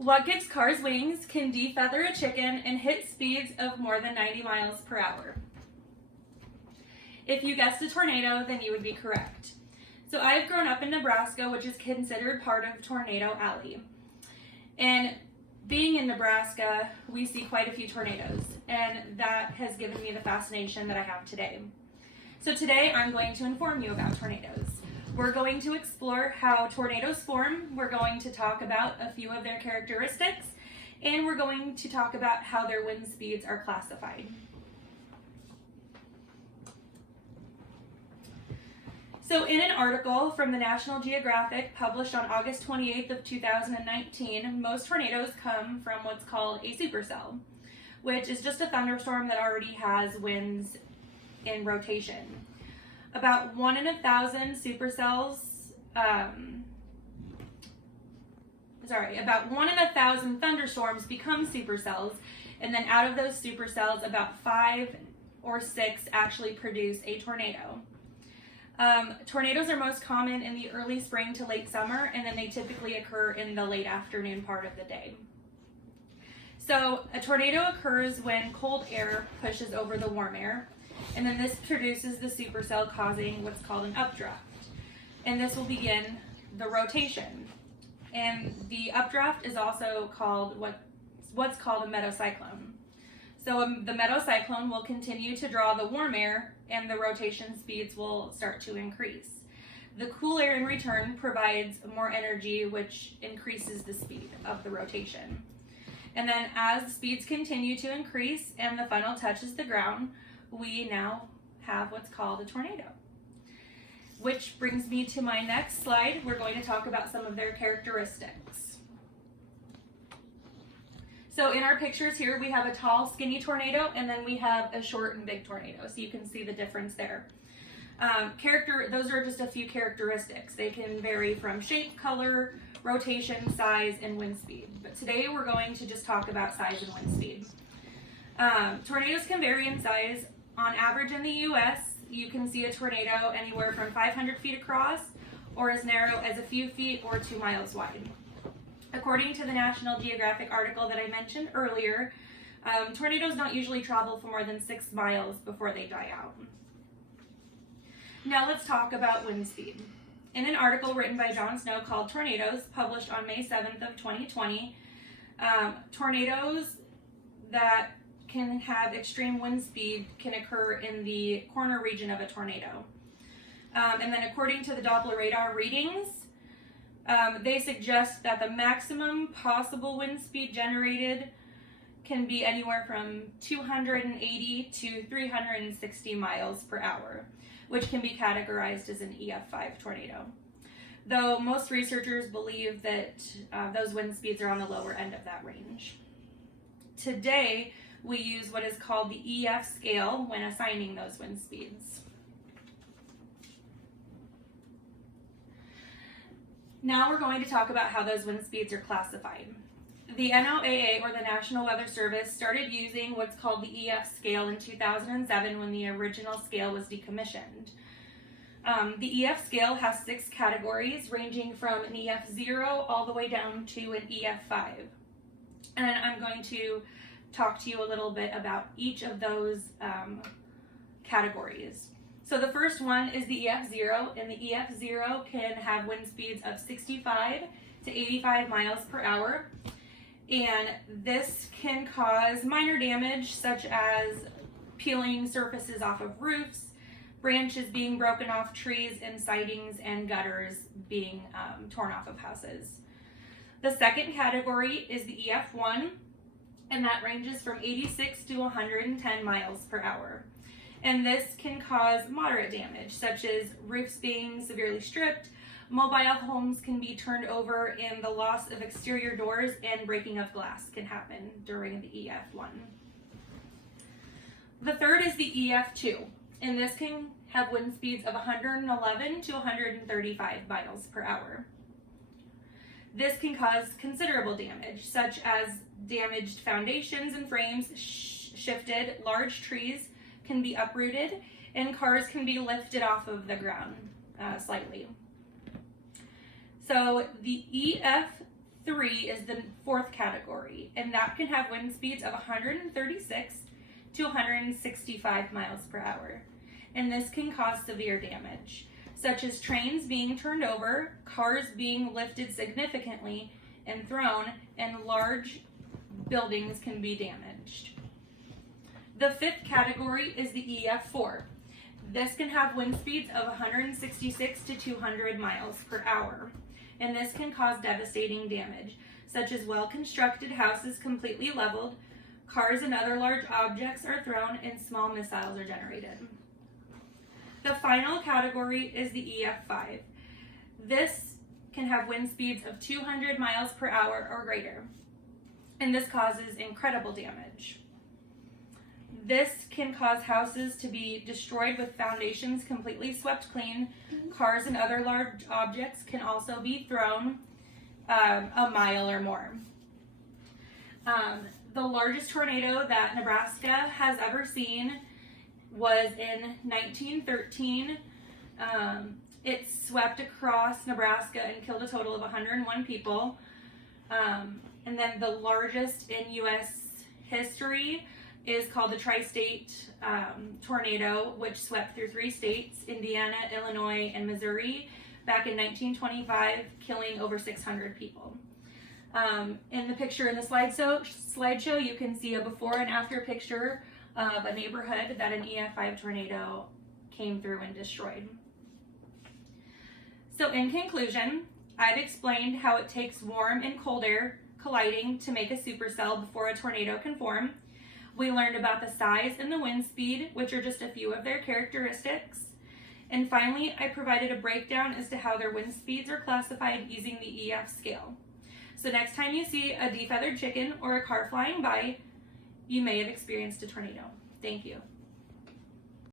What gives cars wings can defeather a chicken and hit speeds of more than 90 miles per hour? If you guessed a tornado, then you would be correct. So I've grown up in Nebraska, which is considered part of Tornado Alley. And being in Nebraska, we see quite a few tornadoes, and that has given me the fascination that I have today. So today I'm going to inform you about tornadoes. We're going to explore how tornadoes form, we're going to talk about a few of their characteristics, and we're going to talk about how their wind speeds are classified. So in an article from the National Geographic published on August 28th of 2019, most tornadoes come from what's called a supercell, which is just a thunderstorm that already has winds in rotation. About 1 in 1,000 supercells, about 1 in 1,000 thunderstorms become supercells, and then out of those supercells, about 5 or 6 actually produce a tornado. Tornadoes are most common in the early spring to late summer, and then they typically occur in the late afternoon part of the day. So a tornado occurs when cold air pushes over the warm air, and then this produces the supercell, causing what's called an updraft. And this will begin the rotation. And the updraft is also called what's called a mesocyclone. So the mesocyclone will continue to draw the warm air, and the rotation speeds will start to increase. The cool air in return provides more energy, which increases the speed of the rotation. And then as the speeds continue to increase and the funnel touches the ground, we now have what's called a tornado. Which brings me to my next slide. We're going to talk about some of their characteristics. So in our pictures here, we have a tall, skinny tornado, and then we have a short and big tornado. So you can see the difference there. Those are just a few characteristics. They can vary from shape, color, rotation, size, and wind speed. But today we're going to just talk about size and wind speed. Tornadoes can vary in size. On average in the U.S., you can see a tornado anywhere from 500 feet across or as narrow as a few feet or 2 miles wide. According to the National Geographic article that I mentioned earlier, tornadoes don't usually travel for more than 6 miles before they die out. Now let's talk about wind speed. In an article written by John Snow called Tornadoes, published on May 7th of 2020, tornadoes that can have extreme wind speed can occur in the corner region of a tornado. And then according to the Doppler radar readings, they suggest that the maximum possible wind speed generated can be anywhere from 280 to 360 miles per hour, which can be categorized as an EF5 tornado. Though most researchers believe that those wind speeds are on the lower end of that range. Today, we use what is called the EF scale when assigning those wind speeds. Now we're going to talk about how those wind speeds are classified. The NOAA, or the National Weather Service, started using what's called the EF scale in 2007 when the original scale was decommissioned. The EF scale has 6 categories ranging from an EF0 all the way down to an EF5. And I'm going to talk to you a little bit about each of those categories. So the first one is the EF0, and the EF0 can have wind speeds of 65 to 85 miles per hour. And this can cause minor damage such as peeling surfaces off of roofs, branches being broken off trees, and sidings and gutters being torn off of houses. The second category is the EF1, and that ranges from 86 to 110 miles per hour. And this can cause moderate damage, such as roofs being severely stripped, mobile homes can be turned over, and the loss of exterior doors and breaking of glass can happen during the EF1. The third is the EF2, and this can have wind speeds of 111 to 135 miles per hour. This can cause considerable damage, such as damaged foundations and frames, shifted, large trees can be uprooted, and cars can be lifted off of the ground slightly. So the 3 is the fourth category, and that can have wind speeds of 136 to 165 miles per hour. And this can cause severe damage, such as trains being turned over, cars being lifted significantly and thrown, and large buildings can be damaged. The fifth category is the EF4. This can have wind speeds of 166 to 200 miles per hour, and this can cause devastating damage, such as well-constructed houses completely leveled, cars and other large objects are thrown, and small missiles are generated. The final category is the EF5. This can have wind speeds of 200 miles per hour or greater, and this causes incredible damage. This can cause houses to be destroyed with foundations completely swept clean. Cars and other large objects can also be thrown a mile or more. The largest tornado that Nebraska has ever seen was in 1913. It swept across Nebraska and killed a total of 101 people. And then the largest in U.S. history is called the Tri-State tornado, which swept through 3 states, Indiana, Illinois, and Missouri, back in 1925, killing over 600 people. In the picture in the slideshow, you can see a before and after picture of a neighborhood that an EF5 tornado came through and destroyed. So in conclusion, I've explained how it takes warm and cold air colliding to make a supercell before a tornado can form. We learned about the size and the wind speed, which are just a few of their characteristics. And finally, I provided a breakdown as to how their wind speeds are classified using the EF scale. So next time you see a defeathered chicken or a car flying by, you may have experienced a tornado. Thank you.